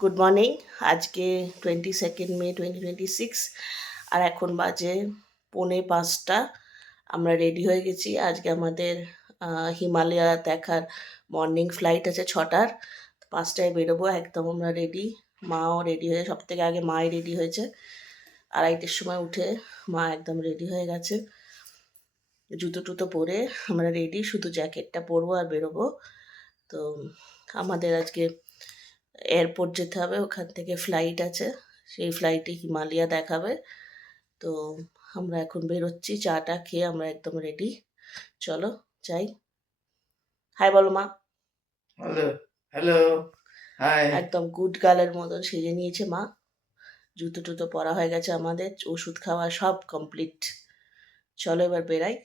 Good morning. আজকে 22 মে 2026, আর এখন বাজে 4:45। আমরা রেডি হয়ে গেছি। আজকে আমাদের হিমালয়া দেখার মর্নিং ফ্লাইট আছে 6টার। 5টায় বেরোবো, একদম আমরা রেডি। মাও রেডি হয়ে, সব থেকে আগে মাই রেডি হয়েছে। 2:30টার সময় উঠে মা একদম রেডি হয়ে গেছে, জুতো টুতো পরে আমরা রেডি, শুধু জ্যাকেটটা পরবো আর বেরোবো। তো আমাদের আজকে এয়ারপোর্ট যেতে হবে, ওখান থেকে ফ্লাইট আছে, সেই ফ্লাইটে হিমালয়া দেখাবে। তো আমরা এখন বেরোচ্ছি, চাটা খেয়ে আমরা একদম রেডি। চলো যাই। হাই বলো মা। Hello hello hi. একদম গুড গার্লের মতন সেজে নিয়েছে মা। জুতো টুতো পরা হয়ে গেছে আমাদের, ওষুধ খাওয়া সব কমপ্লিট। চলো এবার বেরাই।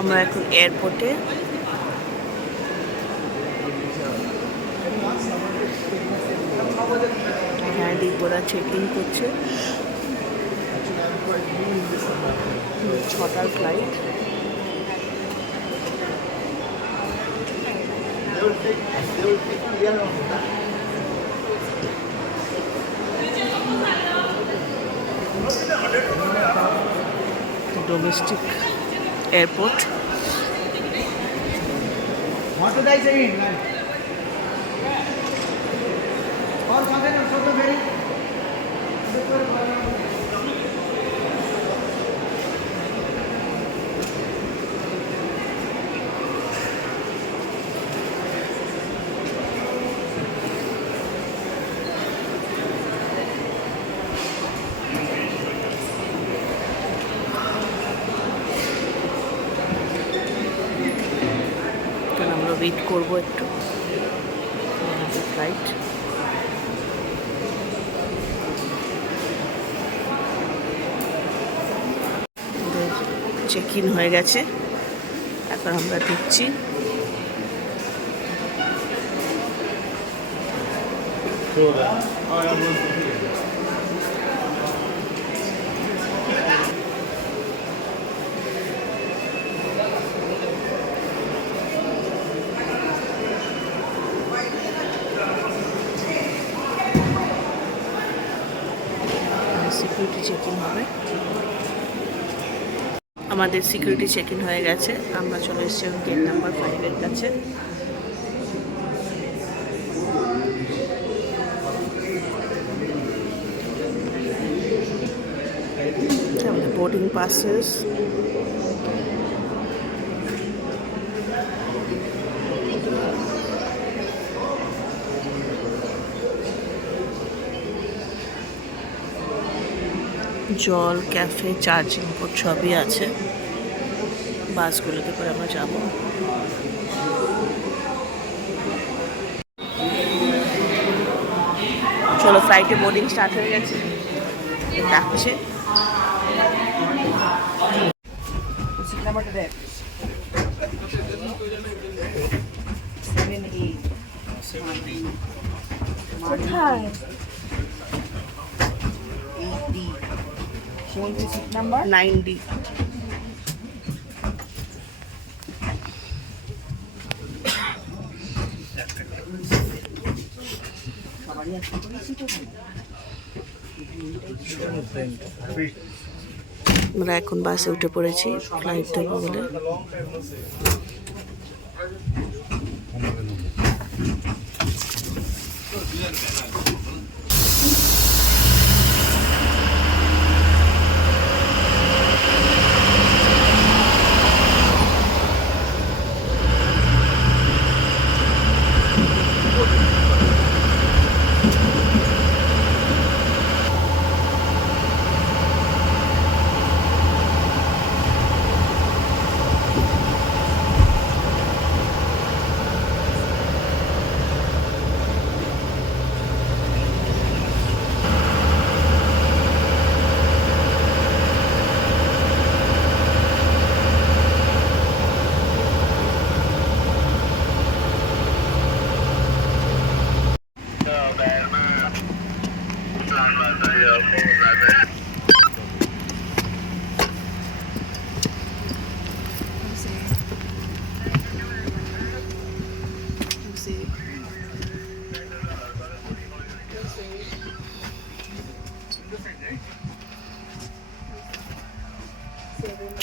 আমরা এখন এয়ারপোর্টে। এখানে দিকবোরা চেক ইন করছে। 6টার ফ্লাইট। Domestic airport. আমরা ওয়েট করবো একটু, ফ্লাইট। চেক ইন হয়ে গেছে, এখন আমরা ঢুকছি। সিকিউরিটি চেক ইন হবে। আমাদের সিকিউরিটি চেক ইন হয়ে গেছে, আমরা চলে এসেছি গেট নাম্বার 5-এর কাছে। আমাদের বোর্ডিং পাসেস। জল, ক্যাফে, চার্জিং পোর্ট সবই আছে। বাসগুলোতে করে আমরা যাব। চলো, ফ্লাইটে বোর্ডিং স্টার্ট হয়ে গেছে, ডাকছে। কোথায়? 8D. Showing the seat number. 9D। সবারই একটা করে সিট আছে। আমরা এখন বাসে উঠে পড়েছি ফ্লাইট ধরবো বলে।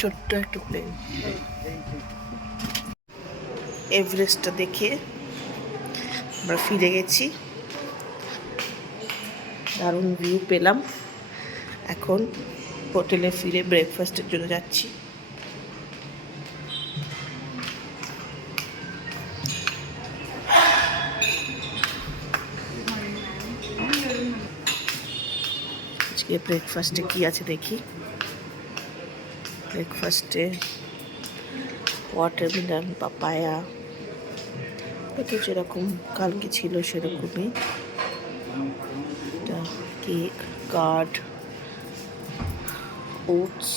ছোট্ট একটা প্লেন। এভারেস্টটা দেখে আমরা ফিরে গেছি, দারুণ ভিউ পেলাম। এখন হোটেলে ফিরে ব্রেকফাস্টের জন্য যাচ্ছি। আজকে ব্রেকফাস্টে কি আছে দেখি। ব্রেকফাস্টে ওয়াটারমেলন, পাপায়া, তো যেরকম কালকে ছিল সেরকমই। এটা কেক, কার্ড, ওটস,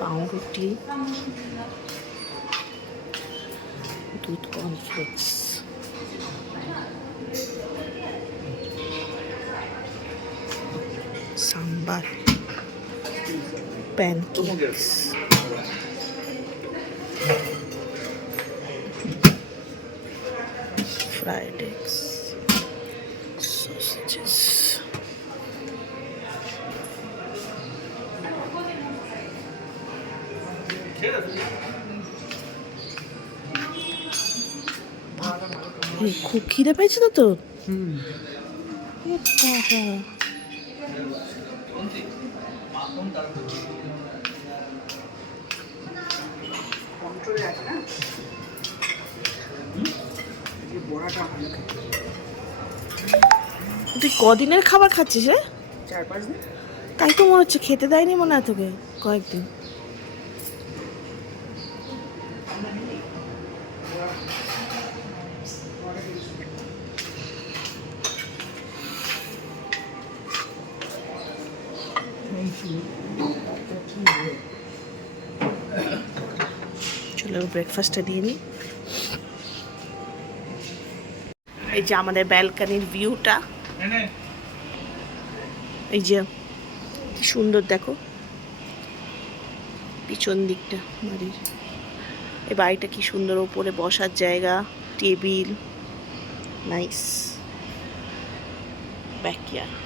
পাউরুটি, দুধ, cornflakes, sambar, pancakes, fried eggs, sausages. খুব খিদে পেয়েছে তো তোর? তুই কদিনের খাবার খাচ্ছিস রে? 4-5 দিন। তাই তো মনে হচ্ছে, খেতে দেয়নি মনে হয় তোকে কয়েকদিন। চলো ব্রেকফাস্টটা দিয়ে নিই। এই যে আমাদের ব্যালকানির ভিউটা, এই যে কি সুন্দর দেখো পিছন দিকটা বাড়ির। এই বাড়িটা কি সুন্দর, ওপরে বসার জায়গা, টেবিল, নাইস ব্যাকইয়ার্ড।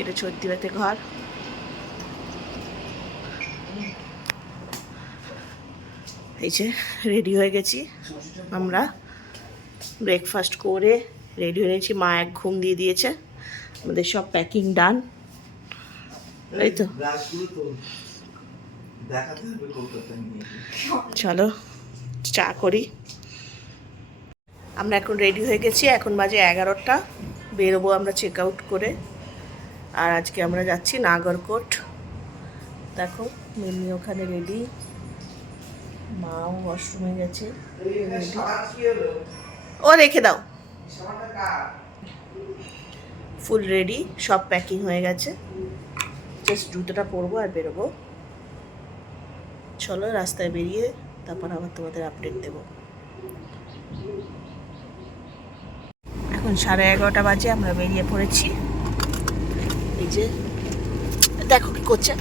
এটা চর্দিবাতে ঘর। এই যে রেডি হয়ে গেছি আমরা, ব্রেকফাস্ট করে রেডি হয়ে গেছি। মা এক ঘুম দিয়ে দিয়েছে, আমাদের সব প্যাকিং ডান। এই তো চলো চা করি। আমরা এখন রেডি হয়ে গেছি, এখন বাজে 11টা, বেরোবো আমরা চেক আউট করে। আর আজকে আমরা যাচ্ছি নাগরকোট। দেখো মেমি ওখানে রেডি, মাও ওয়াশরুমে গেছে, ও রেখে দাও, ফুল রেডি, সব প্যাকিং হয়ে গেছে। জাস্ট জুতোটা পরবো আর বেরোবো। চলো রাস্তায় বেরিয়ে তারপর আবার তোমাদের আপডেট দেব। এখন 11:30 বাজে, আমরা বেরিয়ে পড়েছি। এই যে দেখো কি করছে,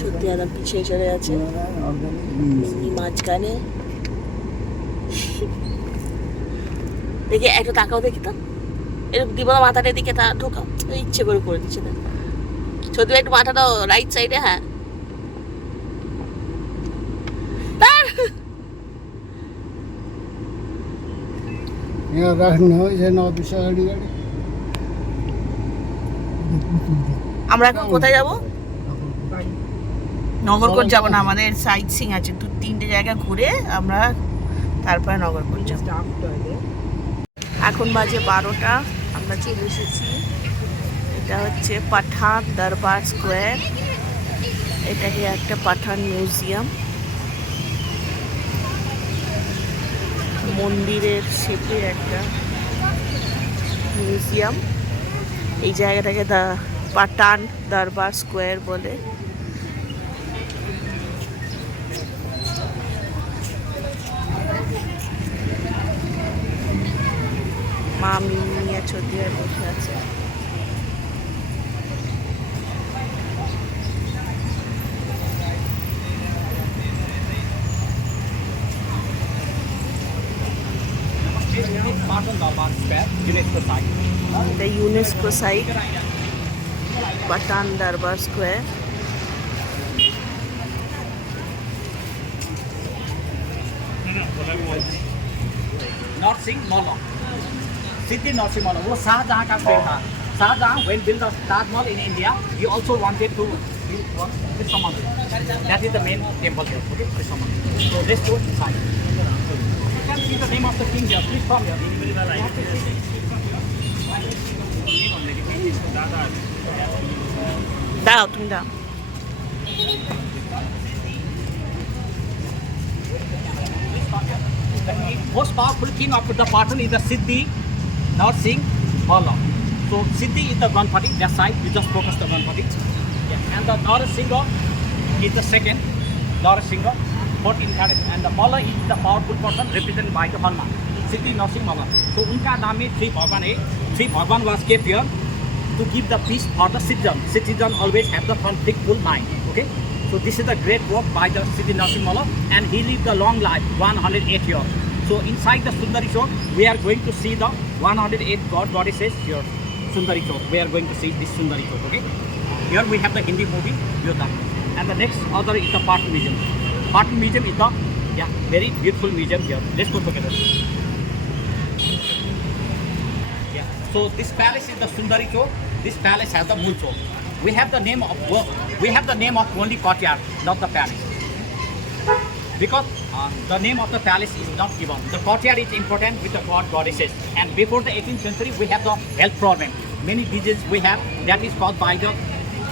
সত্যি আরাম পিছিয়ে চলে আছে, মিনি মাঝখানে। দেখি একটু তাকাও, দেখি তো এরকম দিব না, মাথাটা দিকে তা ঢোকাও, ইচ্ছে করে দিচ্ছে না। সত্যি একটু মাথাটা রাইট সাইডে, হ্যাঁ আমরা এখন কোথায় যাব? নগরকোট যাব না, আমাদের সাইট সিং আছে, 2-3টে জায়গা ঘুরে আমরা তারপরে নগরকোট যাব। এখন বাজে 12টা, আমরা চলে এসেছি। এটা হচ্ছে পাঠান দরবার স্কোয়ার, এটাকে একটা পাঠান মিউজিয়াম, মন্দিরের শেপে একটা মিউজিয়াম। এই জায়গাটাকে পাঠান দরবার স্কোয়ার বলে। মা মিয়া চৌধুরী বসে আছে। The UNESCO site, Patan Darbar Square. Narasimha मल्ल, सिद्धि नरसिंह मल्ल, वो शाहजहाँ का बेटा था। Shahjahan when built the Taj Mahal in India, he also wanted to build one Krishna Mandir. That is the main temple here, okay, Krishna Mandir. So let's go inside. You can see the name of the king here. Please come here. দাও তুমি দাও। The most powerful king of the Patan is the Siddhi Narsingh Malla. So Siddhi is the Ganpati, that side, you just focus the Ganpati. Yeah. And the Narasingha is the second, Narasingha, fourth incarnate. And the Malla is the powerful person represented by the Hanuman, Siddhi Narsingh Malla. So unka naam mein three Bhagwan hai. Three Bhagwan was kept here to give the peace for the citizen. Citizen always have the conflictful mind, okay? So this is the great work by the Siddhi Narsingh Malla, and he lived a long life, 108 years. So inside the Sundari Chowk, we are going to see the 108 god goddesses here. Sundari Chowk, we are going to see this Sundari Chowk, okay? Here we have the Hindi movie, Yodha. And the next other is the Patan Museum. Patan Museum is the very beautiful museum here. Let's go together. Yeah. So this palace is the Sundari Chowk. This palace has the Mool Chowk. We have the name of only courtyard, not the palace. Because the name of the palace is not given. The courtyard is important with the god goddesses. And before the 18th century, we have the health problem. Many diseases we have that is caused by the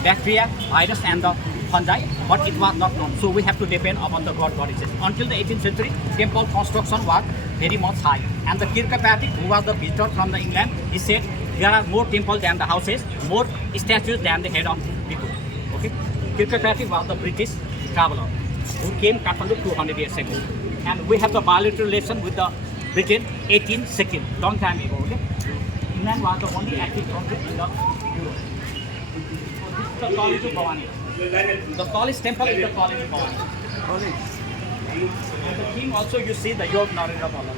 bacteria, virus, and the fungi, but it was not known. So we have to depend upon the god goddesses. Until the 18th century, temple construction was very much high. And the Kirkpatrick, who was the visitor from the England, he said there are more temples than the houses, more statues than the head of people. Okay, Kirkpatrick was the British traveler who came Kathmandu 200 years ago. And we have the bilateral relation with the Britain 1816, long time ago. Okay, England was the only active country in the Europe. So this is the College of Bhavani. The tallest temple is the College of Bhavani. And the king also, you see the Yog Narendra Malla.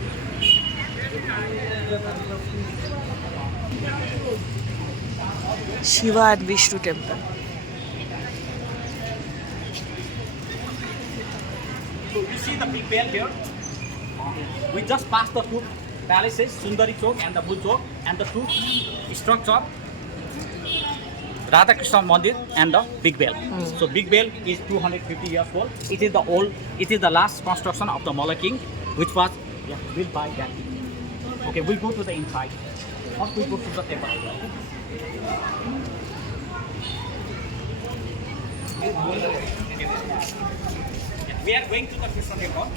Shiva and Vishnu temple. So you see the big bell here. We just passed the two palaces, Sundari Chowk and the Mool Chowk, and the two structure, Radha Krishna Mandir and the Big Bell. So Big Bell is 250 years old. It is the last construction of the Malla king, which was built by that king. Okay, we'll go to the inside. First we go to the temple. We are going to the Krishna temple.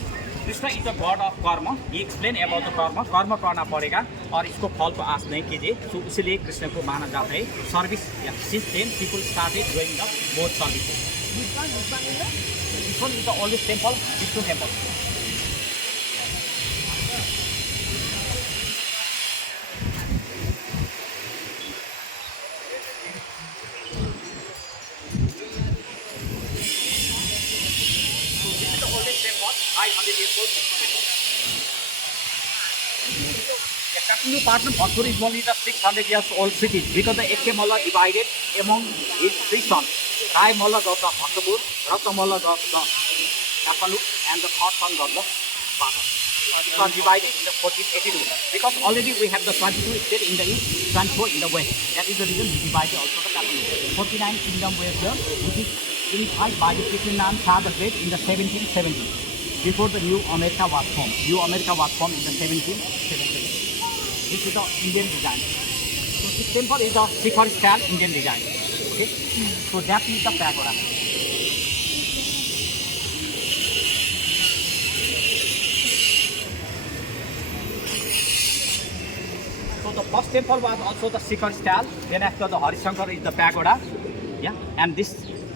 Krishna is the God of कर्म. ही explain about the कर्म. कर्म करना पड़ेगा और इसको फल को आस नहीं कीजिए. सो इसलिए कृष्ण को माना जाता है. Service since then people started doing the both services. This one is the oldest temple, Vishnu temple. The oldest temple, 500 years old Vishnu temple. The Katnu Patna Bhattacharya is only the 600 years old city because the Ekhe Malla divided among his three sons. Rai Malla got the Bhattacharya, Ratna Malla got the Katnu, and the third son got the Bhattacharya. It was divided in the 1482 because already we have the 22 state in the east, 24 in the west. That is the reason we divided also the Katnu. 49 kingdom were here, which is unified by the Prithviraj Shah the Great in the 1770s. Before the new America was formed. New America was formed in the 1770s. This is the Indian design. So this temple is a Sikhar style Indian design. Okay. So that is the pagoda. So the first temple was also the Sikhar style. Then after the Harishankar is the pagoda. Yeah. And this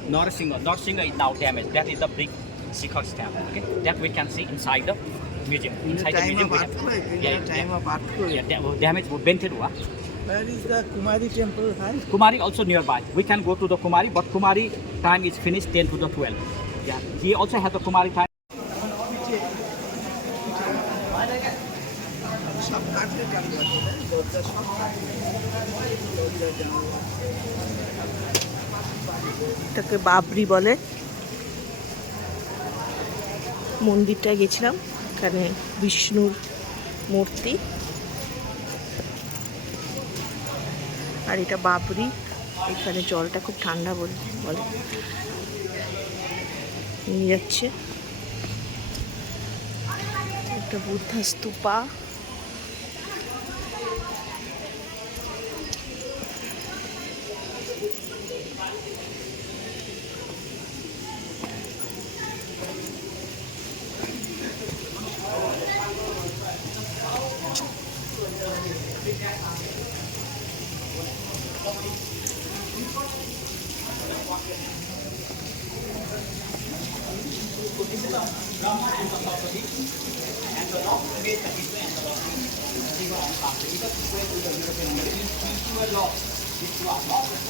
Narasingha is now damaged. That is the big Sikhar style. Okay. That we can see inside the museum. Inside the museum we have. Damage dented. Where is the Kumari temple? Kumari also nearby. We can go to the Kumari, but Kumari time is finished 10 to the 12. Yeah. He also has the Kumari time. এটাকে বাবরি বলে। মন্দিরটা গেছিলাম, এখানে বিষ্ণুর মূর্তি, আর এটা বাবরি। এখানে জলটা খুব ঠান্ডা বলে নিয়ে যাচ্ছে। একটা Buddha stupa,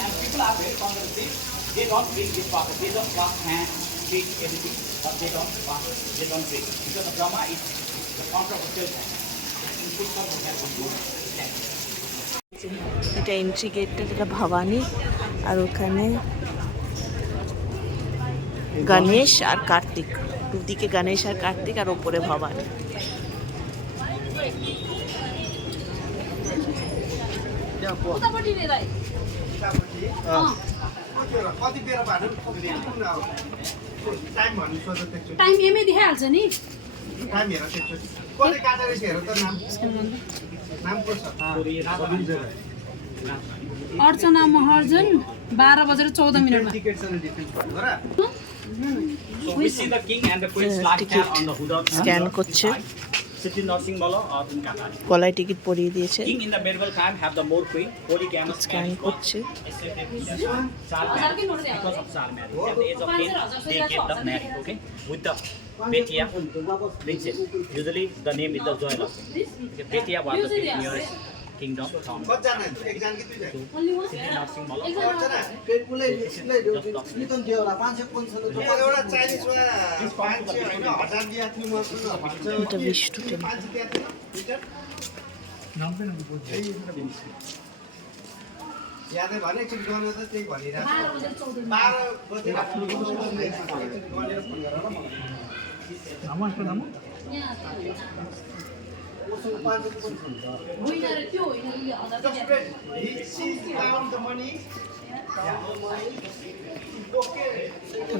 And people are very conservative. They don't drink this water. They just wash hands, drink everything, but they don't drink because the Brahma is the controversial thing. In Sikhism, we have to do that. এটা entry গেটটা, যেটা ভবানী, আর ওখানে গণেশ আর কার্তিক, দুদিকে গণেশ আর কার্তিক, আর ওপরে Bhabani. Time एमै देखाइहाल्छ नि। अर्चना Maharjan 12:14 So we see the king and the queen's lifestyle on the hood of the scan করছে, Siti Narsingh Malla or Katari. গলায় ticket পরিয়ে দিয়েছে, King in the medieval time have the more queen, polygamous scan marriage was করছে। accepted in the child marriage because of child marriage. At the age of 10, they get the marriage, okay? With the Betia princess. Usually the name is the Zoila. Okay, Betia was the nearest kingdom town. So, Siti Narsingh Malla. এটা Vishnu temple. यादै भने एकचोटि गर्नु त त्यही भनिरहेको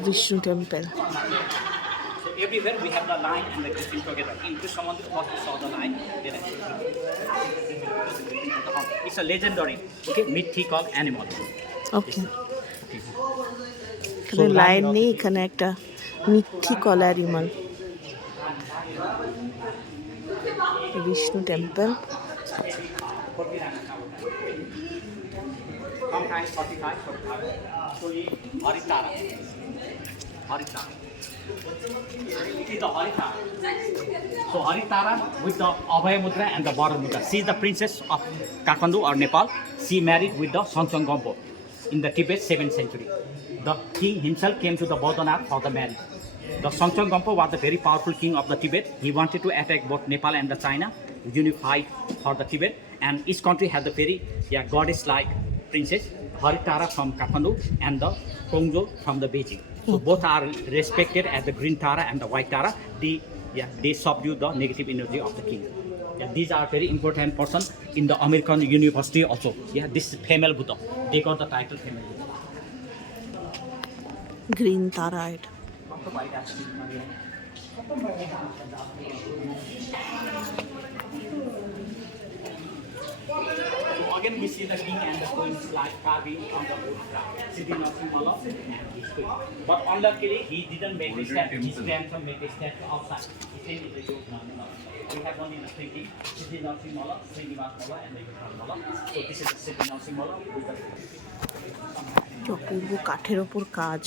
Vishnu temple. So everywhere we have the line and the Christian together. In Krishna Mandir, first we saw the line. Then it's a legendary, okay, mythical animal. ওকে, এখানে line নেই, এখানে একটা মিথ্যি কলার ইমাল। Vishnu temple. Sometimes 45, so Haritara. Haritara. It is the Haritara. So Haritara with the Abhaya Mudra and the Bara Mudra. She is the princess of Kathmandu or Nepal. She married with the Songchong Gompo in the Tibet 7th century. The king himself came to the Bodhanath for the marriage. The Songchong Gompo was the very powerful king of the Tibet. He wanted to attack both Nepal and the China, unified for the Tibet, and each country had the very goddess-like princess, Haritara from Kathmandu and the Kongjo from the Beijing. So both are respected as the green Tara and the white Tara. They subdue the negative energy of the king. These are very important persons in the American University also. This is female Buddha. They got the title female Buddha. Green Tara. So again we see the king and the queen's like carving on the wood sitting on Himala and his queen. But unluckily he didn't make the statue. His grandson made the statue outside. He said in the Yogananda. We have only the thinking Siddhi Narasimhala, Srinivasmala and the Yogananda. So this is the Siddhi Narasimhala with the অপূর্ব কাঠের ওপর কাজ।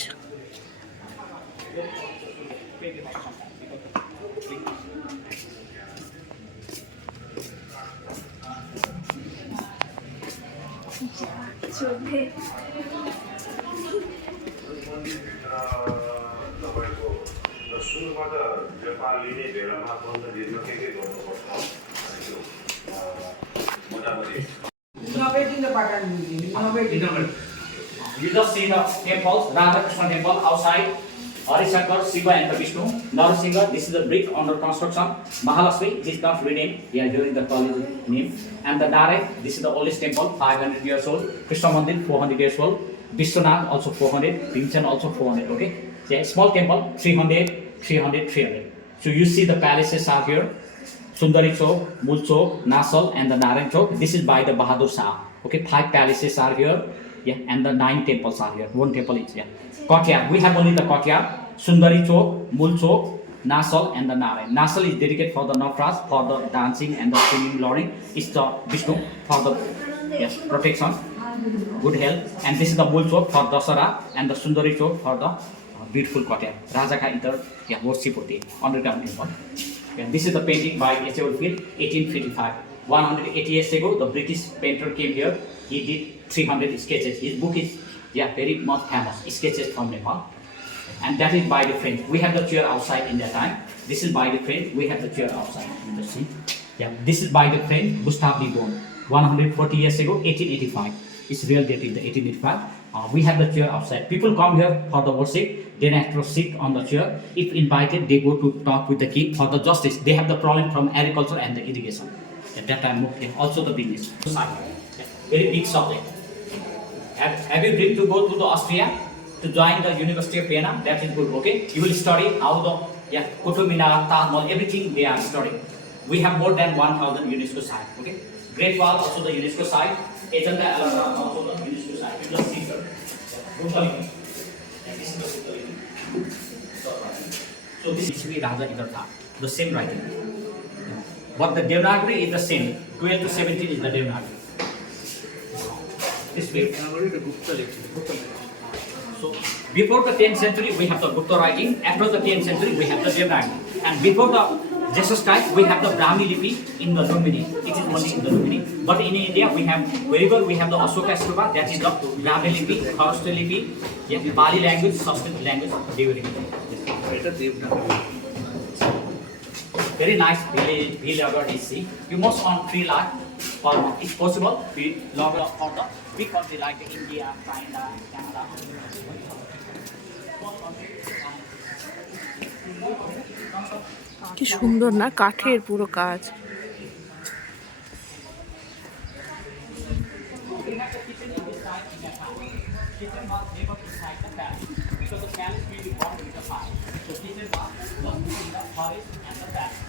तपाईँको सुरुमा त व्यापार लिने बेलामा बन्द दिनमा के गर्नुपर्छ मोटामोटी You just see the temples, Radha Krishna temple outside, Harishankar, Shiva and the Vishnu, Narasingha, this is the brick under construction, Mahalakshmi, this is not renamed, here is the college name, and the Nare, this is the oldest temple, 500 years old, Krishna Mandir, 400 years old, Vishwanath also 400, Bhimchan also 400, okay? Yeah, small temple, 300, 300, 300. So you see the palaces are here, Sundari Chowk, Mul Chowk, Nasal and the Narayan Chowk, this is by the Bahadur Shah, okay? 5 palaces are here. And the 9 temples are here. 1 temple each. Courtyard. We have only the courtyard. Sundari Chowk, Mul Chowk, Nasal, and the Narayan. Nasal is dedicated for the Navraj, for the dancing and the singing, lording. It's the Vishnu for the protection, good health. And this is the Mul Chowk for Dasara, and the Sundari Chowk for the beautiful courtyard. Raja ka idhar worship hote underground temple. This is the painting by H.A. Oldfield, 1855. 180 years ago, the British painter came here. He did 300 sketches. His book is very much famous, Sketches from Nepal. And that is by the French. We have the chair outside in that time. This is by the French. We have the chair outside. This is by the French, Gustave Le Bon. 140 years ago, 1885. It's real date in the 1885. We have the chair outside. People come here for the worship. Then after sit on the chair. If invited, they go to talk with the king for the justice. They have the problem from agriculture and the irrigation. At that time, also the business. Very big subject. Have you dreamed to go to the Austria to join the University of Vienna? That is good, okay? You will study how the Qutub Minar, Taj Mahal, everything they are studying. We have more than 1,000 UNESCO sites, okay? Great Wall also the UNESCO site. Ajanta Ellora also the UNESCO site. You just see here. So this is Raja Idartha, the same writing. But the Devanagari is the same. 12 to 17 is the Devanagari. This way. So before the 10th century we have the Gupta writing. After the 10th century we have the Devanagari. And before the Jesus type we have the Brahmi Lipi in the Lumini. It is only in the Lumini. But in India we have wherever we have the Ashoka Stupa, that is the Brahmi Lipi, Kharosthi Lipi, Pali language, Sanskrit language, Devanagari. Very nice village is see. You must earn 3 lakh per month. It's possible. For the big country like India, China, Canada. কি সুন্দর না কাঠের পুরো কাজ। Because the palace really burned with the fire. So kitchen was in the forest and the palace.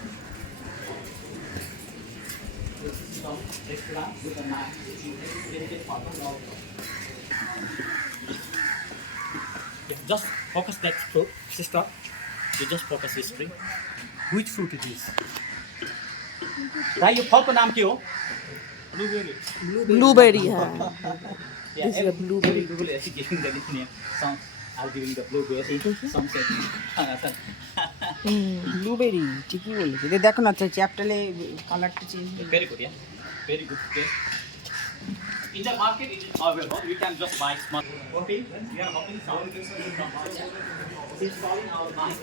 This is the restaurant with the knife which you dedicated for the wall. Just focus that fruit, sister. You just focus this tree. Which fruit it is? भाई यो फलको नाम के हो? Blueberry हाँ Yeah, This is a blueberry. Google is giving the name. Some are giving the blueberry. Some say. Blueberry ঠিকই বলেছে যে দেখো না চ্যাপ্টারে কালারটা change Very good, yeah. Very good. Okay. In the market, it is available. We can just buy small. Okay. We are hoping some. Installing our mind.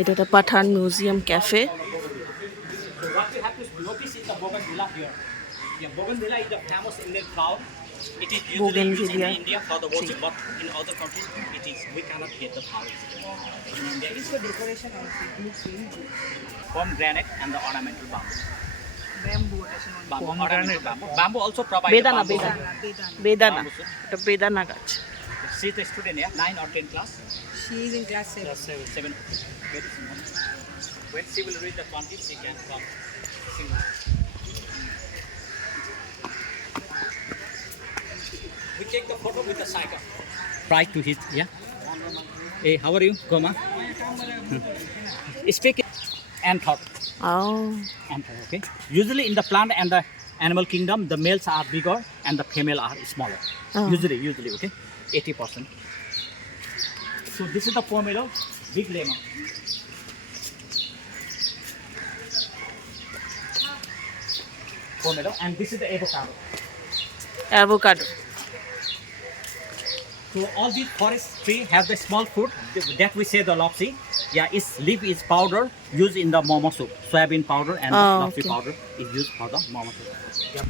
এটা একটা Pathan museum cafe So what you have to notice is the bougainvillea here. Yeah, bougainvillea is the famous Indian flower. It is usually used in Bougainvillea. India for the worship, but in other countries, it is we cannot get the flowers. In India, it's for decoration also. Pomegranate and the ornamental bamboo. Bamboo, ornamental bamboo. Bamboo also provides. বেদানা bamboo. বেদানা Bamboo soup. এটা বেদানা গাছ She's a student, yeah, 9 or 10 class. She is in class 7. 7. Very small. When she will reach the 20, she can come. Sing. We take the photo with the cycle. Try to hit, yeah. Hey, how are you, Goma? Speak and thought. Oh. And thought, okay. Usually in the plant and the animal kingdom, the males are bigger and the female are smaller. Oh. Usually, okay. 80%. So this is the pomelo, big lemon. Pomelo, and this is the avocado. Avocado So all these forest tree have the small fruit that we say the lopsy. Yeah, its leaf is powder used in the momo soup. Soybean powder and the Oh, lopsy okay. powder is used for the momo soup. Yep.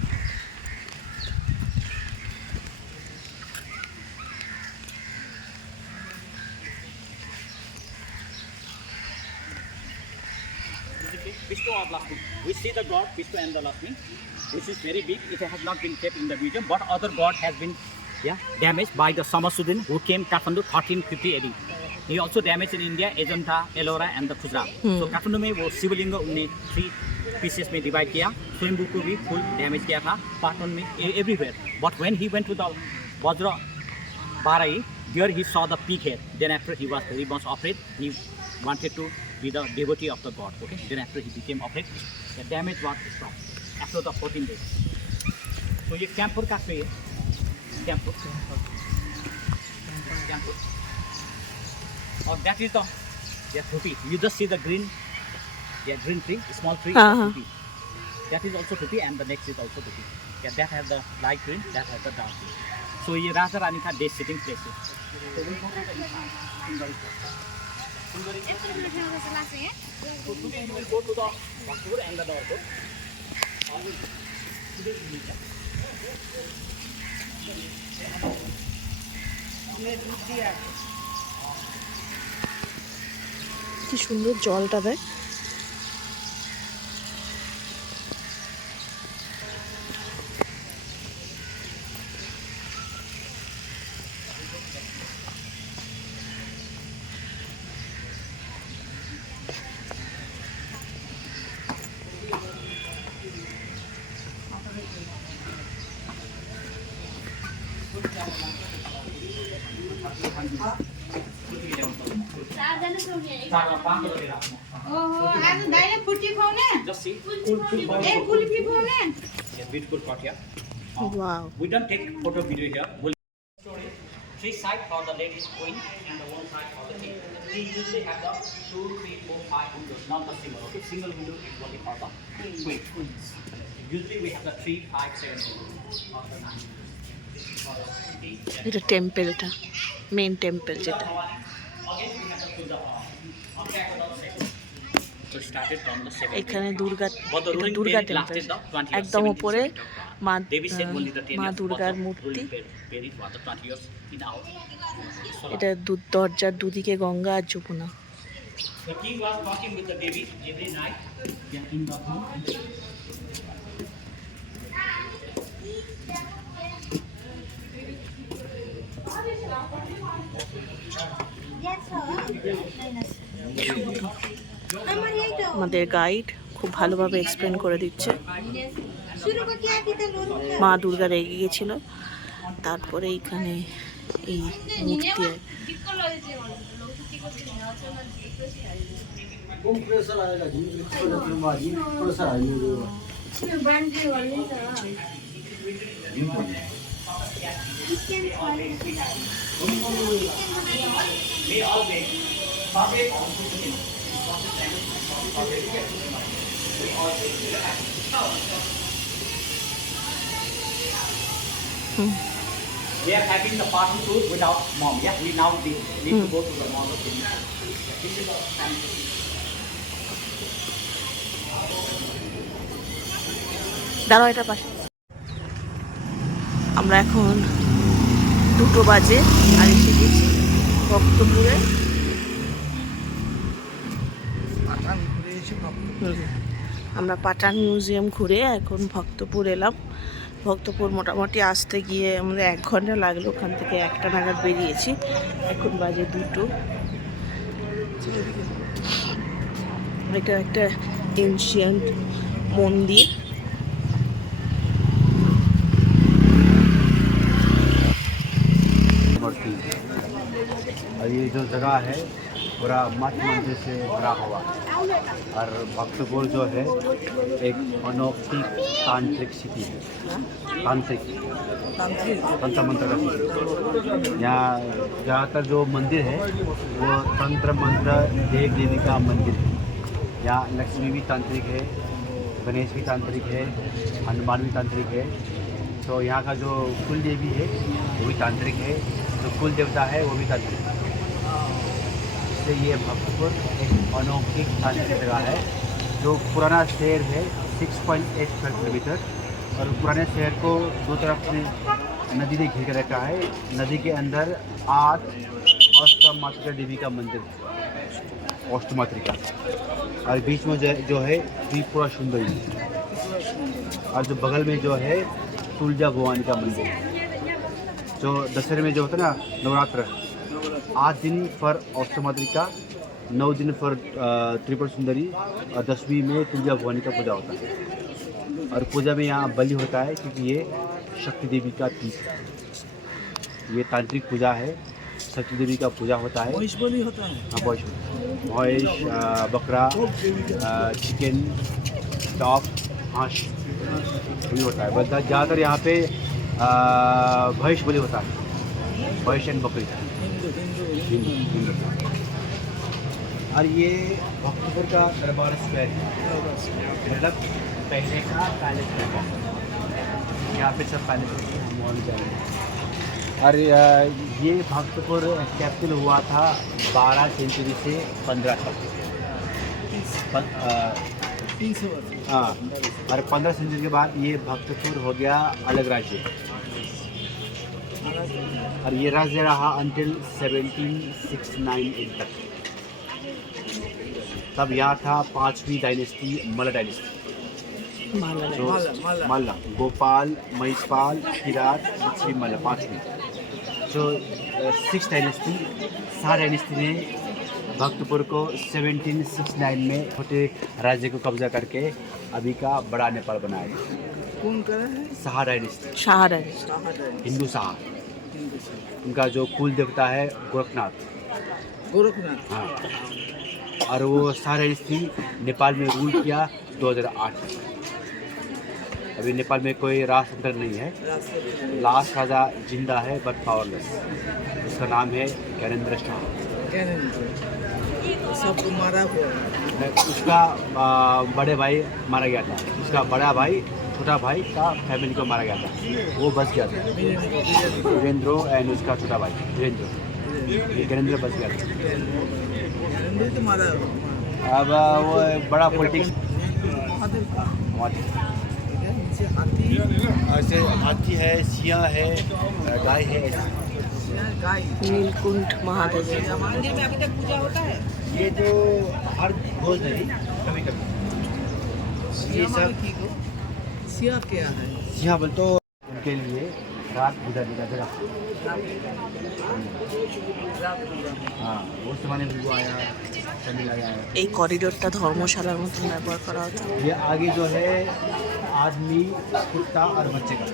Vishnu or Lakshmi. We see the god Vishnu and the Lakshmi, which is very big. It has not been kept in the museum, but other god has been damaged by the Samasuddin who came Kathmandu 1350 AD. He also damaged in India Ajanta, Ellora and the Khujra. So Kathmandu में वो शिवलिंग उन्हें 3 pieces में divide किया. स्वयंभू को भी full damage किया था. Pathan में everywhere. But when he went to the Vajra Barai, there he saw the peak head. Then after he was very much afraid. He wanted to be the devotee of the god. Okay. Then after he became afraid, the damage was stopped after the 14 days. So ये कैंपुर का पे कैंपुर और that is the thupi. You just see the green tree, small tree. Thupi. That is also thupi, and the next is also thupi. Yeah, that has the light green, that has the dark green. So ये राजा रानी का day sitting places. So we go to the inside. So today we will go to the Bakur and the Dorko. কি সুন্দর জলটা দেয় Just see. Yeah, beautiful courtyard. Wow. We don't take photo video here. We'll story. 3 sides for the ladies queen and the 1 side for the king. We usually have the 2, 3, 4, 5 windows, not the single. Okay, single window is only for the queen. Usually we have the 3, 5, 7 windows or the 9. এটা টেম্পলটা main temple যেটা Again we have the Puja hall. Okay, so started from the 7th. এখানে Durga But the এটা ruling Durga period lasted temple the 20 years. একদম 17th উপরে century. মা Devi said only the 10 মা years. দুর্গার but the মূর্তি ruling period was the 20 years in our solar. এটা দরজার দুদিকে গঙ্গা আর Jamuna The king was talking with the Devi every night in the home. আমাদের গাইড খুব ভালোভাবে এক্সপ্লেন করে দিচ্ছে মা দুর্গা রেগে গেছিল তারপরে এইখানে এই মূর্তি कंप्रेसर आएगा जी प्रेशर आएगा We are having the party tour without mom. Yeah, we now need to go to the mom. This is our family. দাঁড়াও এটা পাশে। আমরা এখন 2টো বাজে আর এসে গেছি ভক্তপুরে। আমরা পাঠান মিউজিয়াম ঘুরে এখন ভক্তপুর এলাম। ভক্তপুর মোটামুটি আসতে গিয়ে আমাদের 1 ঘন্টা লাগলো, ওখান থেকে 1টা নাগাদ বেরিয়েছি, এখন বাজে 2টো। এটা একটা এনশিয়েন্ট মন্দির। और ये जो जगह है पूरा मठ मंदिर से भरा हुआ है। और भक्तपुर जो है एक अनोखी तांत्रिक सिटी है। तांत्रिक तंत्र मंत्र का सिटी। यहाँ ज़्यादातर जो मंदिर है वो तंत्र मंत्र देव देवी का मंदिर है। यहाँ लक्ष्मी भी तांत्रिक है, गणेश भी तांत्रिक है, हनुमान भी तांत्रिक है। तो यहाँ का जो कुल देवी है वो भी तांत्रिक है, जो कुल देवता है वो भी तांत्रिक है। इसलिए ये भक्तपुर एक अनोखी तांत्रिक जगह है। जो पुराना शहर है 6.8 किलोमीटर, और पुराने शहर को दो तरफ से नदी ने घेर कर रखा है। नदी के अंदर 8 अष्टमात्रिका देवी का मंदिर है, अष्टमात्रिका, और बीच में जो है त्रिपुरा सुंदरी, और जो बगल में जो है तुलजा भवानी का मंदिर। जो दशहरे में जो होता है ना नवरात्र, 8 दिन पर अष्टमात्रिका, 9 दिन पर त्रिपुरा सुंदरी, और 10वीं में तुलजा भवानी का पूजा होता है। और पूजा में यहाँ बलि होता है क्योंकि ये शक्ति देवी का तीर्थ है। ये तांत्रिक पूजा है, शक्ति देवी का पूजा होता है। भैंस बलि होता है? हाँ, भैंस, बकरा, चिकन, डॉग, हांस भी होता है। बस ज़्यादातर यहाँ पे भैंस बलि होता है, भैंस एंड बकरी। हिंदू। और ये भक्तपुर का दरबार स्क्वायर है, मतलब पहले का पैलेस है। यहाँ पे सब पैलेस मॉल जाएंगे। और ये भक्तपुर कैपिटल हुआ था 12 सेंचुरी से 15 तक। हाँ, और 15 सेंचुरी के बाद ये भक्तपुर हो गया अलग राज्य, और ये राज्य रहा अंटिल 1769 तक। तब यहाँ था 5वीं डायनेस्टी, मल्ल डायनेस्टी। मल्ल, गोपाल, महिषपाल, किरात, दक्षिणी मल्ल, 5वीं। जो 6 डायनेस्टी, 7 डायनेस्टी ने भक्तपुर को 1769 में छोटे राज्य को कब्जा करके अभी का बड़ा नेपाल बनाया। कौन कर है? शाह डायनेस्टी। शाह डायनेस्टी, हिंदू शाह। उनका जो कुल देवता है गोरखनाथ। हाँ, और वो शाह डायनेस्टी नेपाल में रूल किया 2008। अभी नेपाल में कोई राजतंत्र नहीं है। लास्ट राजा जिंदा है बट पावरलेस। उसका नाम है ज्ञानेंद्र शाह। सबको मारा हुआ। उसका बड़े भाई मारा गया था। उसका बड़ा भाई छोटा भाई का फैमिली को मारा गया था, वो बच गया था। वीरेंद्र एंड उसका छोटा भाई वीरेंद्र बच गया था। अब वो बड़ा पॉलिटिक्स। ऐसे हाथी है, सिंह है, गाय है। नीलकुंठ महादेव मंदिर में अभी तक पूजा होता है। ये जो हर रोज नहीं, कभी कभी ये सब सिया क्या है? सिंह बोल तो उनके लिए रात गुजारने का जगह। हाँ, उस जमाने में वो आया, तमिल आया। এই করিডোরটা ধর্মশালার মতন ব্যবহার করা হতো। ये आगे जो है आदमी, कुत्ता और बच्चे का।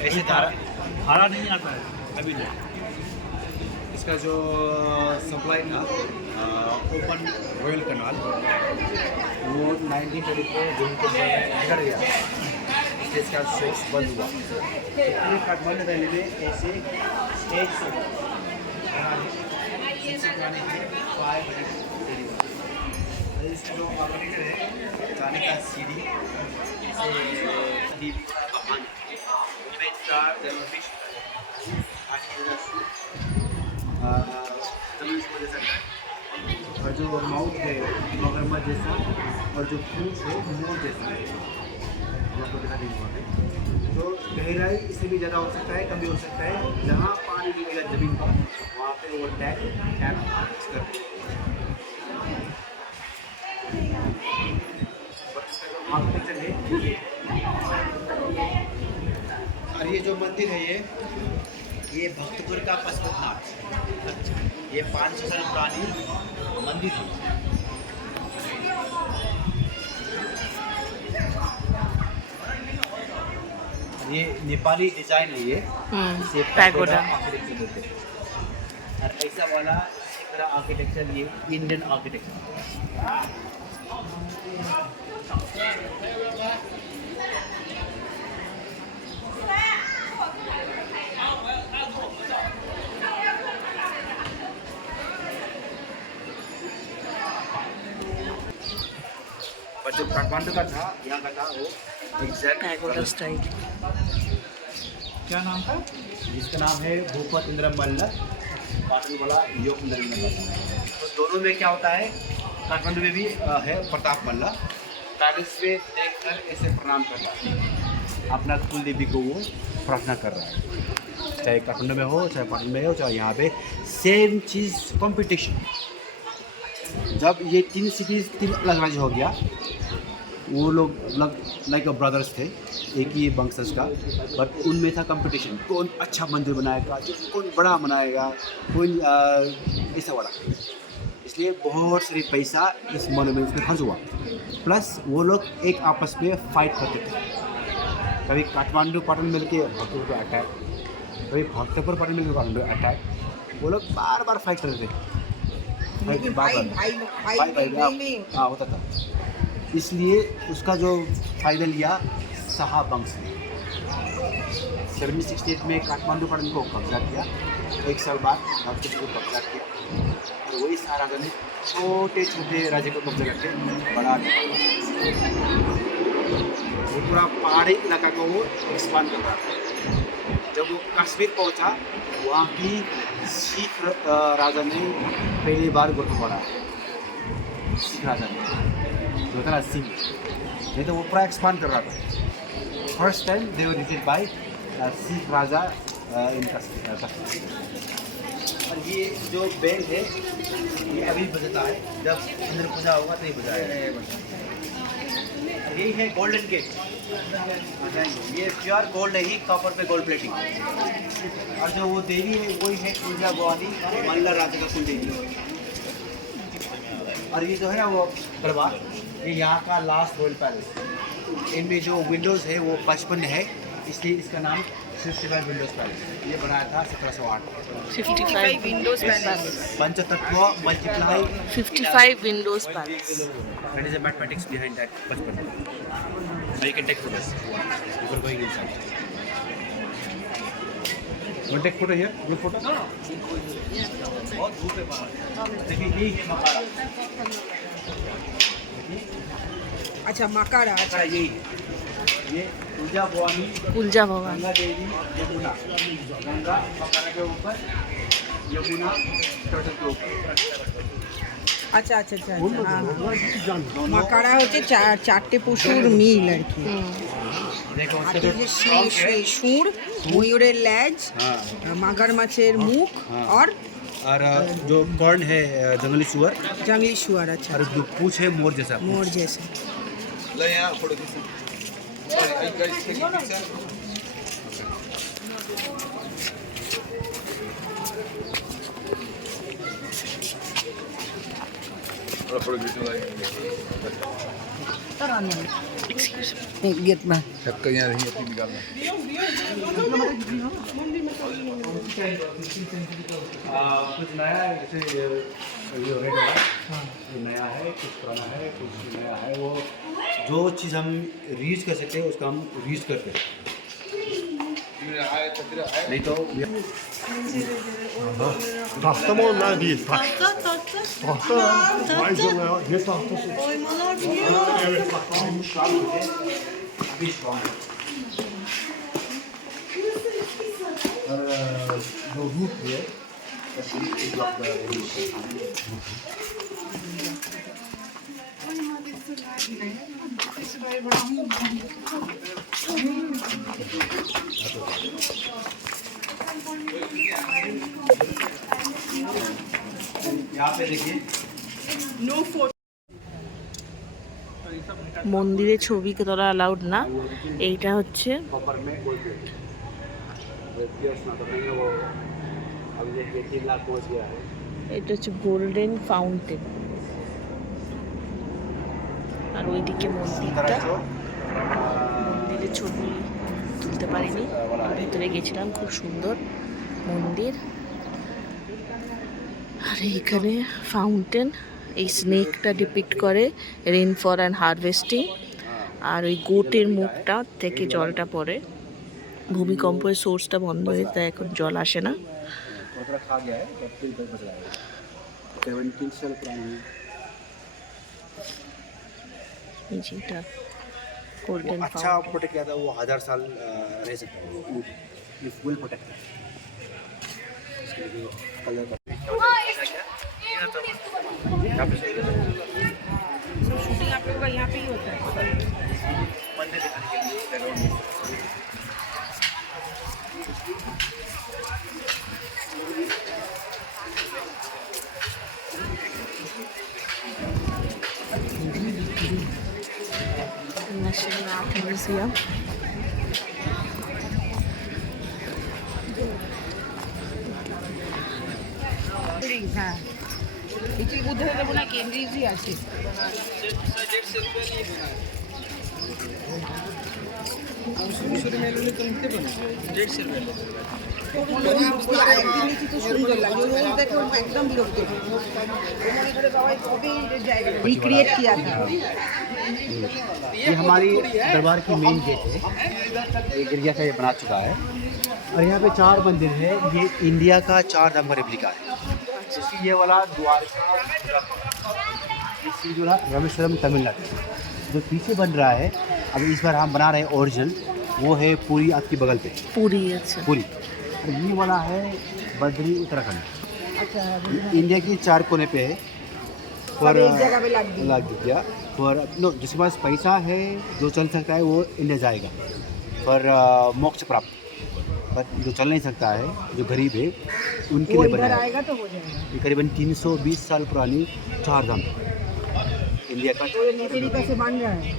ऐसे धारा नहीं आता है अभी नहीं। इसका जो सप्लाई था ओपन रॉयल कनाल वो 1934 जून को बिगड़ गया, इसलिए इसका सोर्स बंद हुआ। पूरे काठमांडू वैली में ऐसे एक से जाने के 500 सीढ़ी है। इसका जो ऑपरेटर है जाने का सीढ़ी से डीप बहान में 4 जनवरी और जो माउथ है मगरमच्छ जैसा और जो पूंछ है मोर जैसा है, आपको दिखा देंगे वहाँ पे। तो गहराई इससे भी ज़्यादा हो सकता है, कम भी हो सकता है। जहाँ पानी मिलेगा जमीन पर वहाँ पे वो टैप करते हैं। आर्किटेक्चर है ये। और ये जो मंदिर है ये भक्तपुर का पशुपतिनाथ, ये 500 साल पुरानी मंदिर है। ये नेपाली डिजाइन है ये, इसे पैगोडा आर्किटेक्चर बोलते हैं। और ऐसा वाला आर्किटेक्चर ये इंडियन आर्किटेक्चर। पर जो काठमांडू का था, यहाँ का था वो एग्जैक्ट स्टाइल। क्या नाम था? जिसका नाम है भूपत इंद्र मल्ल, पाटन वाला योग नरेंद्र मल्ल। तो दोनों में क्या होता है, काठमांडू में भी है प्रताप मल्ल। पैलेस में देखकर ऐसे प्रणाम कर रहा है, अपना कुल देवी को वो प्रार्थना कर रहा है। चाहे काठमांडू में हो, चाहे पाटन में हो, चाहे यहाँ पे सेम चीज़ कंपटीशन। जब ये 3 सिटीज़ 3 अलग राज्य हो गया, वो लोग लाइक ब्रदर्स थे, एक ही वंशज का, बट उनमें था कंपटीशन, कौन अच्छा मंदिर बनाएगा, कौन बड़ा बनाएगा, कौन ऐसा बड़ा। इसलिए बहुत सारी पैसा इस मोन्यूमेंट्स में खर्च हुआ। प्लस वो लोग एक आपस में फाइट करते थे, कभी काठमांडू पाटन मिल के भक्तपुर पर अटैक, कभी भक्तपुर पाटन मिल के काठमांडू अटैक। वो लोग बार बार फाइट करते थे, हाँ होता था। इसलिए उसका जो फायदा लिया शाह वंश ने 1768 में काठमांडू पाटन को कब्जा किया। एक साल बाद भक्तपुर को कब्जा किया, और वही शाह राजा ने छोटे छोटे राज्य को कब्जा करके बड़ा वो पूरा पहाड़ी इलाका को वो एक्सपांड कर रहा था। जब वो कश्मीर पहुंचा, वहाँ की सिख राजा ने पहली बार गोट पड़ा, सिख राजा ने जो था ना सिंह, नहीं तो वो पूरा एक्सपांड कर रहा था। First time they were defeated by Sikh raja in Kashmir. और ये जो बेल है ये अभी बजता है, जब इंद्र पूजा होगा तो ये बजाएगा। यही है गोल्डन गेट, ये प्योर गोल्ड है ही, कॉपर पे गोल्ड प्लेटिंग। और जो वो देवी है वही है पूजा भवानी मल्ल राजा का कुल देवी। और ये जो है ना वो दरबार, ये यहाँ का लास्ट रॉयल पैलेस। इनमें जो विंडोज़ है वो 55 है, इसलिए इसका नाम 55 विंडोज़ पैलेस। ये बनाया था 1708। 55 विंडोज पैलेस। पंचतत्व multiply 55 Windows palace. That is the mathematics behind that 55. Now you can take photos before going inside. Want to take photo here? Group photo? बहुत धूप है बाहर। देखिए यही है मकारा। अच्छा मकारा, मकारा यही है। ये पूजा भवानी, कुलजा भवन। गंगा देवी, यमुना, गंगा मकारा के ऊपर, यमुना टर्टल के ऊपर। আচ্ছা আচ্ছা আচ্ছা মাকারা হচ্ছে চারটে পশুর মিল আর কি। देखो হাতির যে সুর, ময়ূরের লেজ, মাগার মাছের মুখ, और जो कॉर्न है जंगली सुअर, जंगली सुअर। अच्छा, और जो पूंछ है मोर जैसा। मोर जैसा। गेट में कुछ नया है, जैसे ये रेड वाला ये नया है, कुछ पुराना है, कुछ नया है। वो जो चीज़ हम रीयूज कर सकते हैं उसका हम रीयूज करते हैं, नहीं तो Tahta mı onlar değil? Tahta. Tahta. Malzemeler. Ne tahtası? Evet bak. अभी स्ट्रॉन्ग है। और जो रूट है यहाँ पे देखिए মন্দিরে ছবিকে তোলা অ্যালাউড না। এইটা হচ্ছে कॉपर में गोल्ड ना तो नहीं है वो। अभी देखिए 3 लाख पहुँच गया है। এটা হচ্ছে গোল্ডেন ফাউন্টেন। আর ওইদিকে মন্দিরটা, মন্দিরের ছবি তুলতে পারিনি, ভিতরে গেছিলাম, খুব সুন্দর মন্দির। আর এইখানে ফাউন্টেন, এই স্নেকটা ডিপিক্ট করে রেইনফল অ্যান্ড হারভেস্টিং। আর ওই গোটের মুখটা থেকে জলটা পড়ে। ভূমিকম্পের সোর্সটা বন্ধ হয়ে তাই এখন জল আসে না। कोतरा खा गया है तो फिर बच रहा है। 17 साल पुरानी এই যে এটা গোল্ডেন अच्छा प्रोटेक्ट किया था, वो 1000 साल रह सकता है। If will protect colour shooting आप लोगों का यहाँ पे ही होता है। National art museum. হ্যাঁ, এটি বুদ্ধদেব না কেন্দ্রিজই আছে। একদিন নিচে তো সুন্দর লাগে, ওই রোল দেখে একদম বিরক্ত। সবাই কবে জায়গা রিক্রিয়েট किया था। ये हमारी दरबार की मेन गेट है। ये गिरजा का ये बना चुका है और यहाँ पे 4 मंदिर है। ये इंडिया का 4 धाम का रेप्लिका है। ये वाला द्वारका, ये जो रामेश्वरम तमिलनाडु, जो पीछे बन रहा है अभी इस बार हम बना रहे हैं ओरिजिनल, वो है पूरी आपकी बगल पे পুরী আছে। पूरी। और ये वाला है बद्री उत्तराखंड। इंडिया की 4 कोने पे है और एक जगह पे लग गया। और नो, जिसके पास पैसा है जो चल सकता है वो इंडिया जाएगा पर मोक्ष प्राप्त। पर जो चल नहीं सकता है, जो गरीब है, उनके लिए बनाया है। आएगा तो हो जाएगा। ये करीबन 320 साल पुरानी 4 धाम इंडिया का। तो ये तरीका से बन रहा है।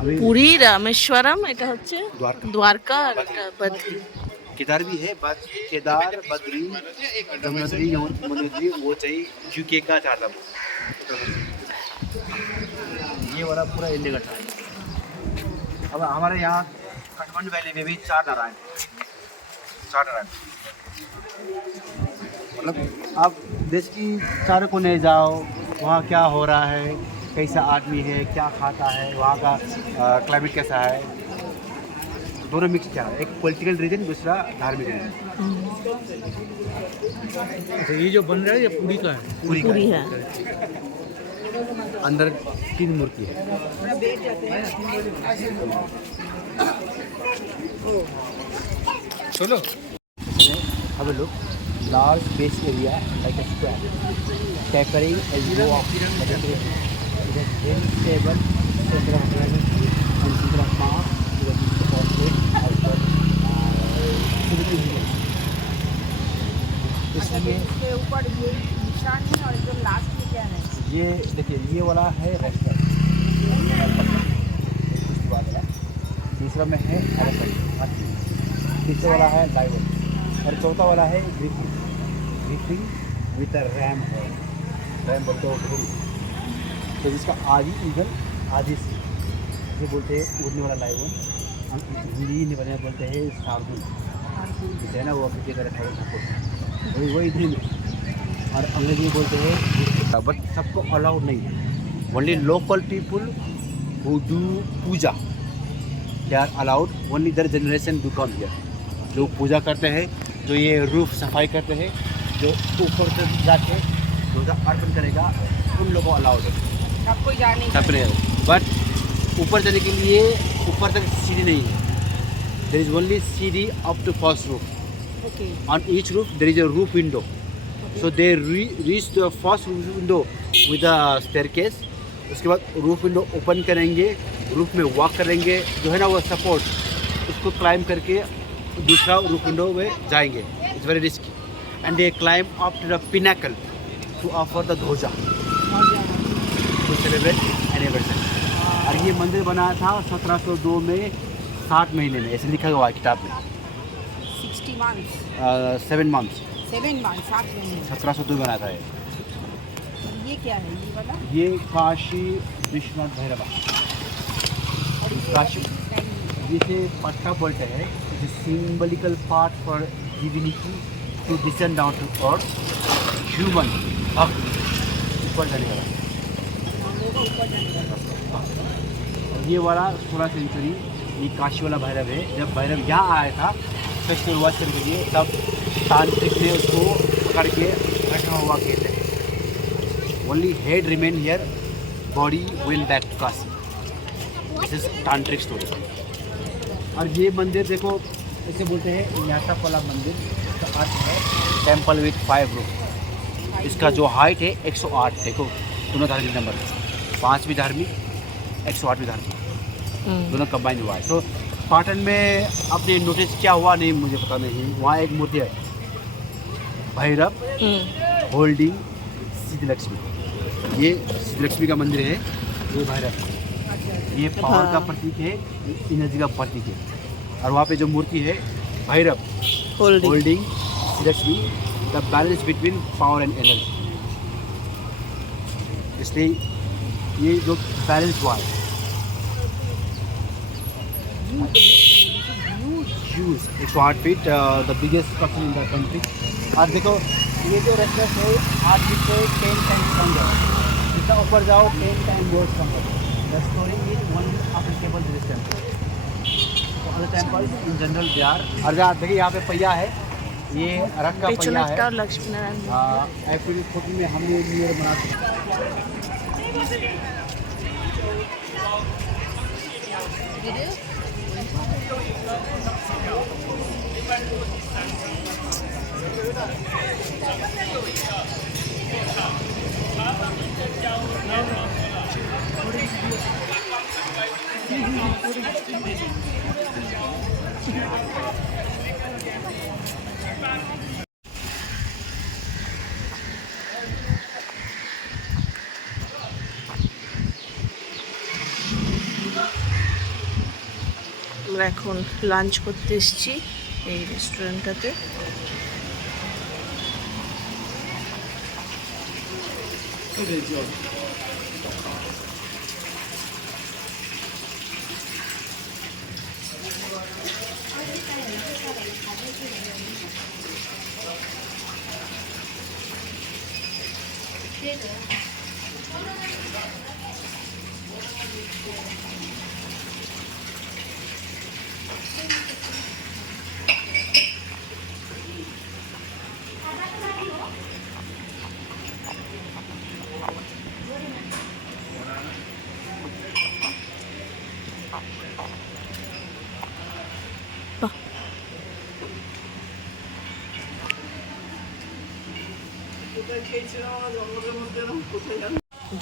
अभी পুরী, রামেশ্বরম, এটা হচ্ছে द्वारका দ্বারকা, আর এটা বদ্রি। केदार भी है, बट केदार बद्री यमुनोत्री यमुनोत्री वो चाहिए यूके का 4 धाम। ये वाला पूरा इंडिया का था। अब हमारे यहाँ काठमांडू वैली में भी 4 नारायण, मतलब आप देश की 4 कोने जाओ, वहाँ क्या हो रहा है, कैसा आदमी है, क्या खाता है, वहाँ का क्लाइमेट कैसा है, तो दोनों मिक्स क्या है। एक पॉलिटिकल रीजन, दूसरा धार्मिक रीजन। अच्छा, ये जो बन रहा है ये पूरी का है। पूरी का পুরী, হ্যাঁ। अंदर 3 मूर्ति है। चलो Have a look. Large base area like a square. Tapering as you walk. It is very stable. Center of gravity and center of mass. It is supported outside. इसलिए इसके ऊपर ये निशान है और जो लास्ट में क्या है? ये देखिए, ये वाला है रेस्टोरेंट, दूसरा में है एलिफेंट, तीसरा वाला है लाइव और चौथा वाला है ग्रीफिंग विद रैम है, रैम बोलते हो तो जिसका आधी ईगल आधी जो बोलते हैं उड़ने वाला लाइवन, हम हिंदी में बने बोलते हैं शार्दुल, जैसे है ना वो अपनी तरह खड़े वही दिन, और अंग्रेजी में बोलते हैं, बट सबको अलाउड नहीं है, only local people who do puja they are allowed, only their generation do come here, जो पूजा करते हैं, जो ये रूफ सफाई करते हैं, जो ऊपर से जाके रोजा अर्पण करेगा, उन लोगों को अलाउड है, सब कोई जा नहीं सब नहीं, बट ऊपर जाने के लिए ऊपर तक सीढ़ी नहीं है, there is only seedhi up to first roof, okay on each roof there is a roof window, so they reach the first window with a staircase, उसके बाद रूफ विंडो ओपन करेंगे, रूफ में वॉक करेंगे, जो है ना वो सपोर्ट उसको क्लाइम करके दूसरा रूफ विंडो में जाएंगे, it's very risky, and they climb up to the pinnacle to offer the dhwaja to celebrate anniversary. और ये मंदिर बना था 1702 में 60 महीने में, ऐसे लिखा हुआ है किताब में, 60 months 7 मंथ्स, 7 months 7 महीने। 1702 में बना था ये। और ये क्या है ये वाला? ये काशी विश्वनाथ भैरवा, काशी जिसे पट्टा बोलते हैं, it symbolical part for divinity to descend down to earth, human अब ऊपर जाने वाला। और ये वाला 16 सेंचुरी, ये काशी वाला भैरव है, जब भैरव यहाँ आया था स्पेशल वर्षन के लिए, तब तांत्रिक ने उसको पकड़ के रखा हुआ कहते हैं, only head remain here, body will back to Kashi, this is tantric story. और ये मंदिर देखो, इसे बोलते हैं याटप वाला मंदिर, इसका अर्थ है टेम्पल विथ 5 रूफ, इसका जो हाइट है 108, देखो दोनों धार्मिक नंबर, 5 भी धार्मिक 108 भी धार्मिक, दोनों कंबाइन हुआ है। तो पाटन में आपने नोटिस क्या हुआ नहीं मुझे पता नहीं, वहाँ एक मूर्ति है भैरव होल्डिंग सिद्धलक्ष्मी, ये सिद्धलक्ष्मी का मंदिर है, ये भैरव, ये पावर का प्रतीक है, एनर्जी का प्रतीक है, और वहाँ पे जो मूर्ति है Bhairav holding Siddhalakshmi, the balance between power and energy, इसलिए ये जो बैलेंस हुआ है, huge 108 feet, the biggest structure in the country. और देखो ये जो रेस्टोरेंट है आज से 10 टाइम्स कम है, जितना ऊपर जाओ 10 टाइम मोर कम है। The story is one applicable to this temple, तो other temple in general they are. और देखिए यहाँ पे पहिया है, ये रथ का पहिया है, और लक्ष्मी नारायण एक्चुअली फोटो में हमने न्यू ईयर बना सकते। আমরা এখন লাঞ্চ করতে এসেছি এই রেস্টুরেন্টটাতে।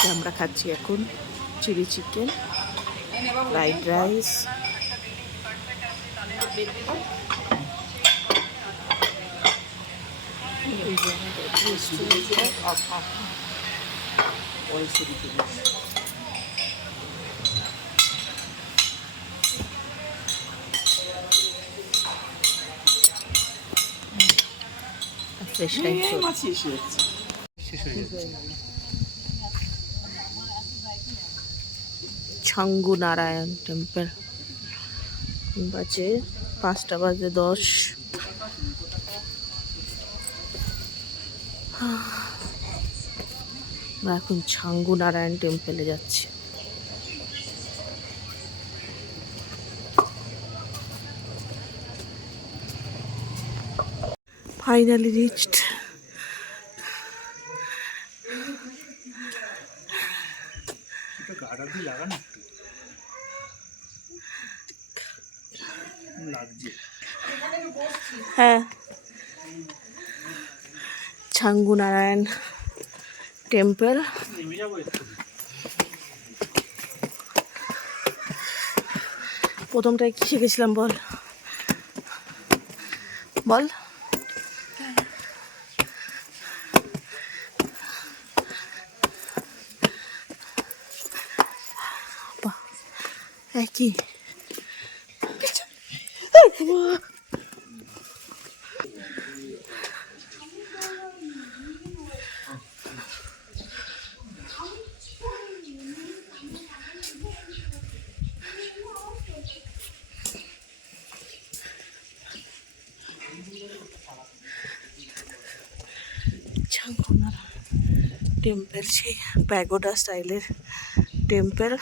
যে আমরা খাচ্ছি এখন চিলি চিকেন, ফ্রাইড রাইস, এই যে আমাদের রেস্টুরেন্টটা also fresh time Changu Narayan temple. বাজে 5:10। আমরা এখন ছাঙ্গু নারায়ণ টেম্পলে যাচ্ছি। Finally reached. गाड़ा भी लगा ना লাগছে। হ্যাঁ, ছাঙ্গু নারায়ণ টেম্পল। নেমে যাবো একটু। প্রথমটায় কি শিখেছিলাম বল বল। বাহ, একই। ছাঙ্গু নারায়ণ টেম্পল সেই প্যাগোডা স্টাইলের টেম্পল।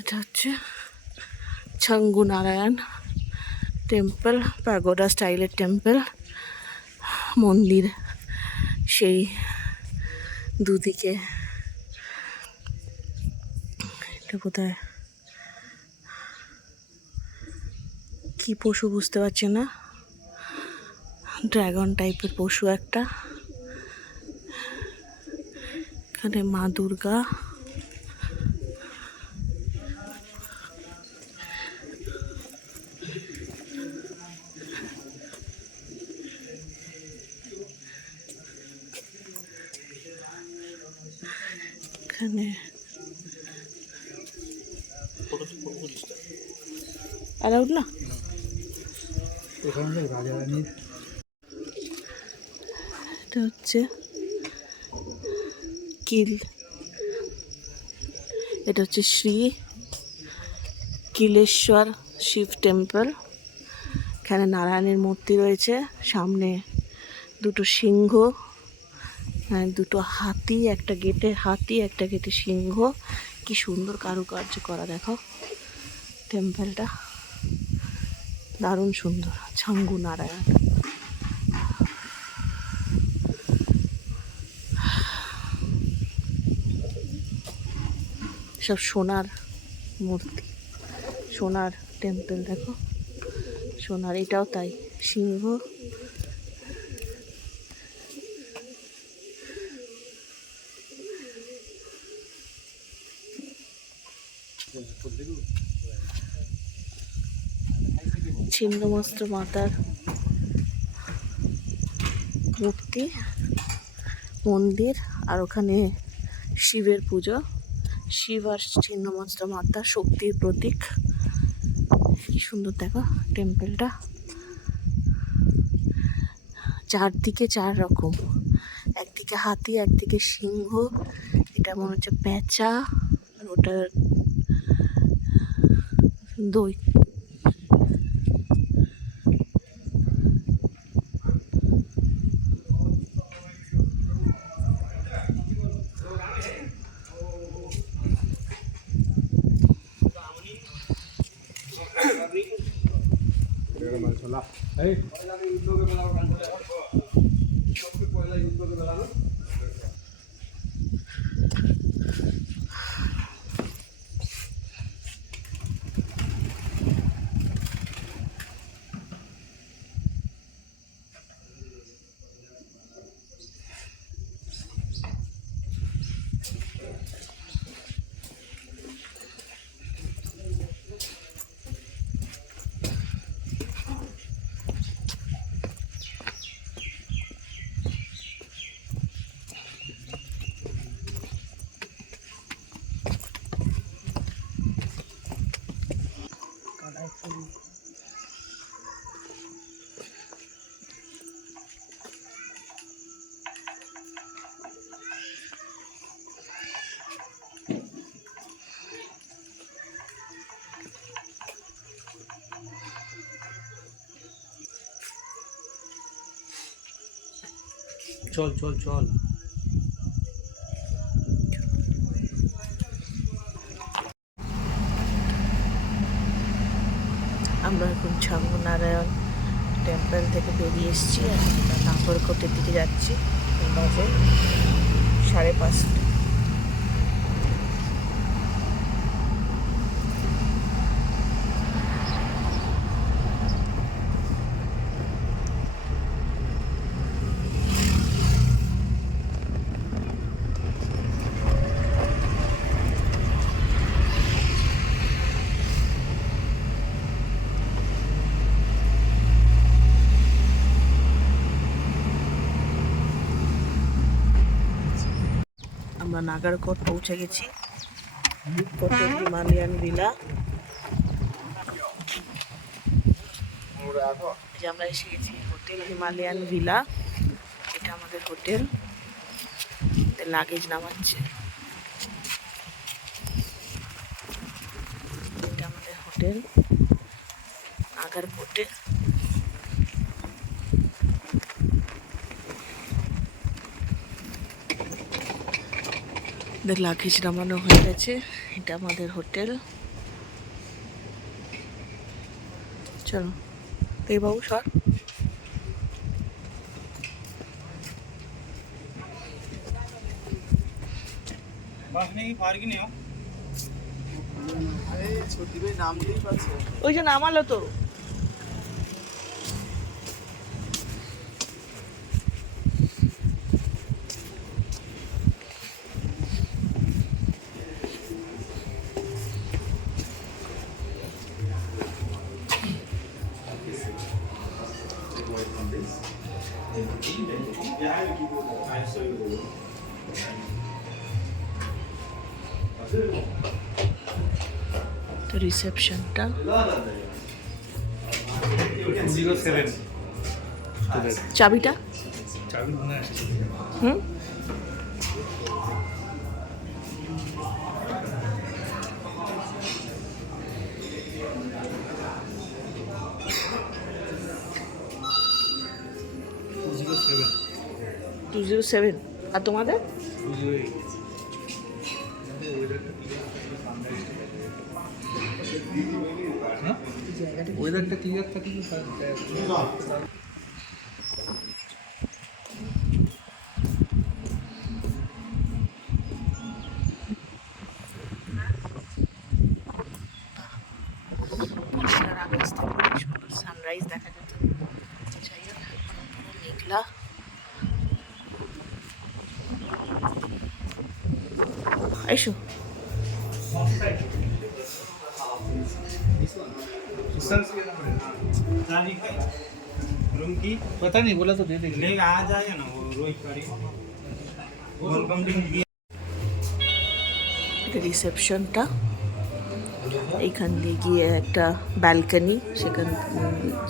এটা হচ্ছে ছাঙ্গু নারায়ণ টেম্পল, প্যাগোডা স্টাইলের টেম্পল। মন্দির সেই দুদিকে। এটা কোথায় কি পশু বুঝতে পারছি না, ড্রাগন টাইপের পশু একটা। এখানে মা দুর্গা। এখানে অ্যালাউড না। এখানে রাজা রানীর এটা হচ্ছে কিল। এটা হচ্ছে শ্রী কিলেশ্বর শিব টেম্পল। এখানে নারায়ণের মূর্তি রয়েছে, সামনে দুটো সিংহ, দুটো হাতি, একটা গেটে হাতি, একটা গেটে সিংহ। কি সুন্দর কারুকার্য করা দেখো টেম্পলটা, দারুণ সুন্দর। ছাঙ্গু নারায়ণ। সব সোনার মূর্তি, সোনার টেম্পল দেখো, সোনার। এটাও তাই, সিংহ। ছিন্নমস্ত মাতার মূর্তি, মন্দির, আর ওখানে শিবের পুজো। শিব আর ছিন্নমস্ত মাতা শক্তির প্রতীক। কি সুন্দর দেখো টেম্পলটা, চারদিকে চার রকম, একদিকে হাতি, একদিকে সিংহ, এটা মনে হচ্ছে পেঁচা, আর ওটা দই। चल चल चल আমরা এখন ছাঙ্গনারায়ণ টেম্পল থেকে বেরিয়ে এসেছি আর নাগরকোটের দিকে যাচ্ছি। বাজে 5:30। আমরা নাগরকোট পৌঁছে গেছি। Hotel Himalayan villa. যে আমরা এসে গেছি হোটেল হিমালয়ান ভিলা। এটা আমাদের হোটেল। লাগেজ নামাচ্ছে। এটা আমাদের হোটেল নাগরকোটে। লাগেজ নামানো হয়ে গেছে। এটা আমাদের হোটেল। চলো এই বাবু সর। ওই যে নামালো তো। তো রিসেপশনটা চাবিটা হুম টু 207 আর তোমাদের ওয়েদারটা ক্লিয়ার থাকলে সানরাইজ দেখা যেত। যাই হোক মেঘলা। এসো रूम की पता नहीं बोला तो दे देंगे लेगा आ जाएगा ना वो रोहित करी রিসেপশনটা এইখান দিয়ে গিয়ে একটা ব্যালকনি,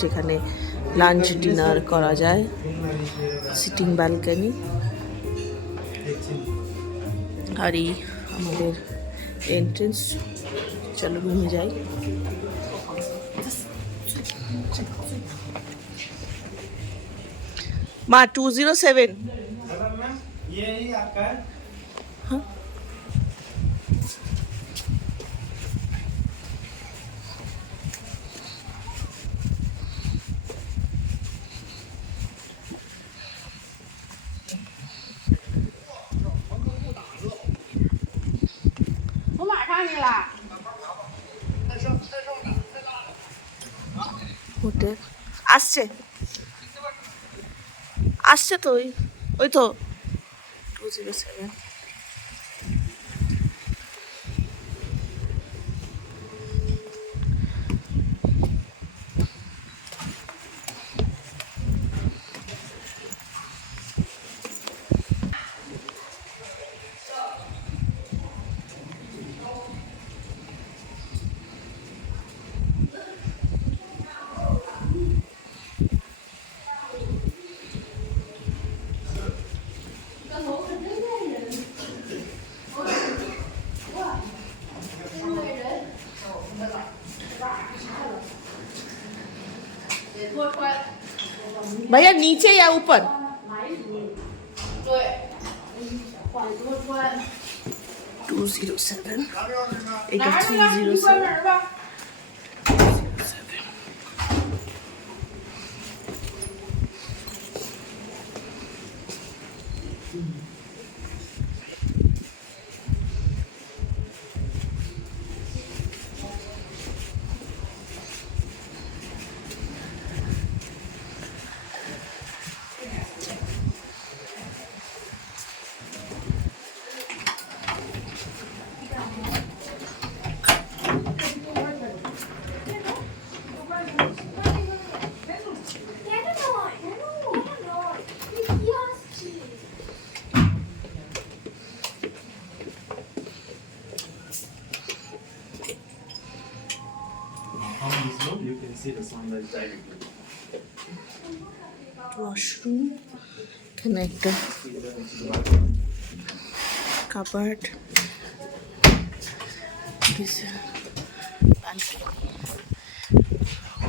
যেখানে লাঞ্চ ডিনার করা যায়। Sitting balcony. আর এই আমাদের এন্ট্রেন্স। চলো রুমে যাই। মা 207 ये ही आपका है हाँ হোটেল আসছে আসছে তো ওই তো 207। भैया नीचे या ऊपर? 207 एक 307 You can see the sunlight directly. Washroom, এখানে একটা covered,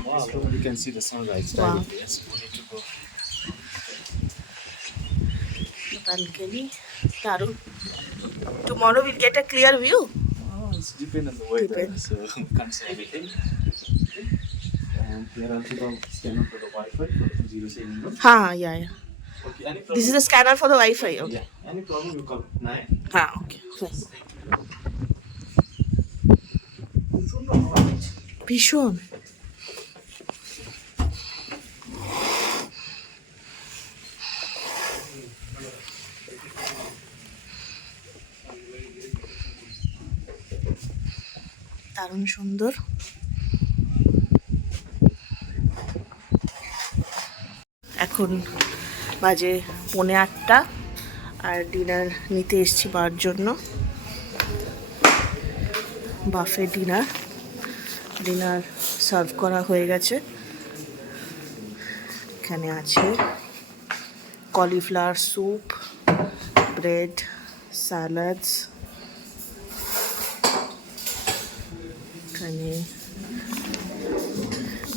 Wow, you can see the sunrise Wow. directly. Yes, we need to go. balcony. Daru, tomorrow we'll get a clear view. Oh, it's depend on the weather, Depends. so we can't say anything. And here also the scanner for the Wi-Fi for the 207 number. हाँ, yeah. Okay, any problem? This is the scanner for the Wi-Fi. Okay. Yeah, any problem you call 9. हाँ, okay. Fine. ভীষণ দারুণ সুন্দর। এখন বাজে 8:45 আর dinner নিতে এসেছি বার জন্য। বাফে ডিনার সার্ভ করা হয়ে গেছে। এখানে আছে কলিফ্লাওয়ার স্যুপ, ব্রেড, স্যালাডস, এখানে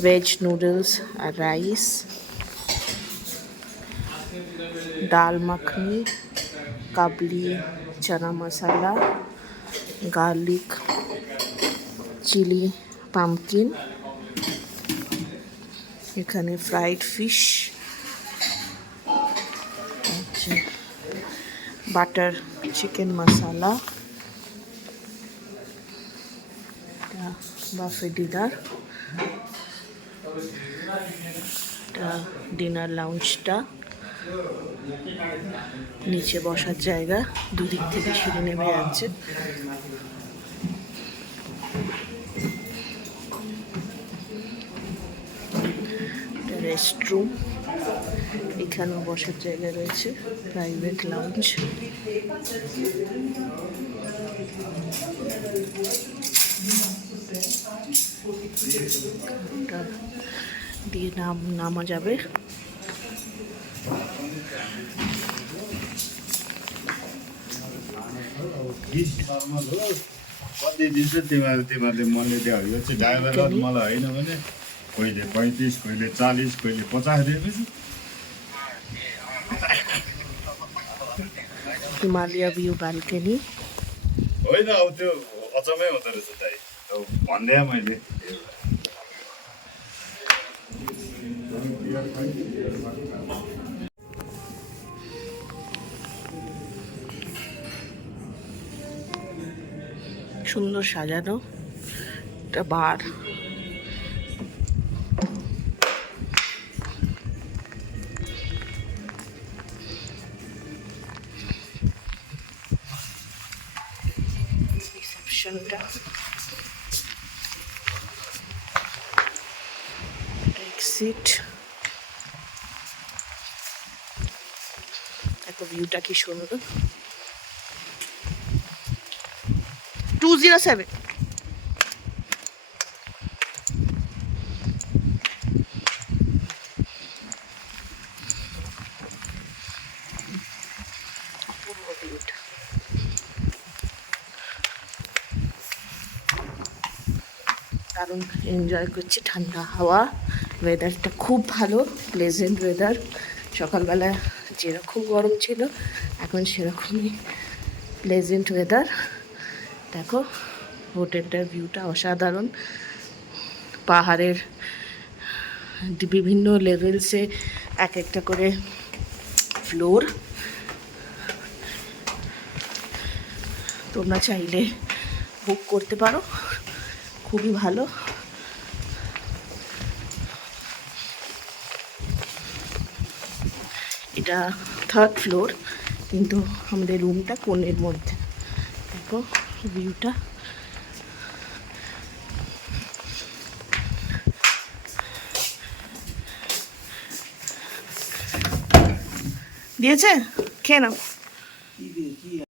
ভেজ নুডলস আর রাইস, ডাল মাখনি, কাবলি chana masala, garlic chilli pumpkin, এখানে ফ্রাইড ফিশ, বাটার চিকেন মশলা, বাফে ডিনার, ডিনার লাউঞ্জটা, নিচে বসার জায়গা, দুদিক থেকে সিঁড়ি নেমে যাচ্ছে। রেস্টরুম, এখানেও বসার জায়গা রয়েছে, প্রাইভেট লাউঞ্জ। দিয়ে নামা যাবে। कति दिन्छ तिमीहरूले मनले दियो यो चाहिँ ड्राइभरलाई मलाई होइन भने कहिले 35, कहिले 40, कहिले 50 दिएपछि हिमालय भ्यू बाल्कनी। होइन अब त्यो अचम्मै हुँदो रहेछ दाइ अब भन्दै मैले সুন্দর সাজানো একটা বার। রিসেপশনটা, এক্সিট, দেখো ভিউটা কি সুন্দর। 207 দারুণ এনজয় করছি, ঠান্ডা হাওয়া, ওয়েদারটা খুব ভালো, প্লেজেন্ট ওয়েদার। সকালবেলা যেরকম গরম ছিল এখন সেরকমই প্লেজেন্ট ওয়েদার। দেখো হোটেলটার ভিউটা অসাধারণ, পাহাড়ের বিভিন্ন লেভেলসে এক একটা করে ফ্লোর। তোমরা চাইলে বুক করতে পারো, খুবই ভালো। এটা 3rd ফ্লোর, কিন্তু আমাদের রুমটা কোণের মধ্যে। দেখো ভিউটা, দিয়েছে, খেয়ে নাও।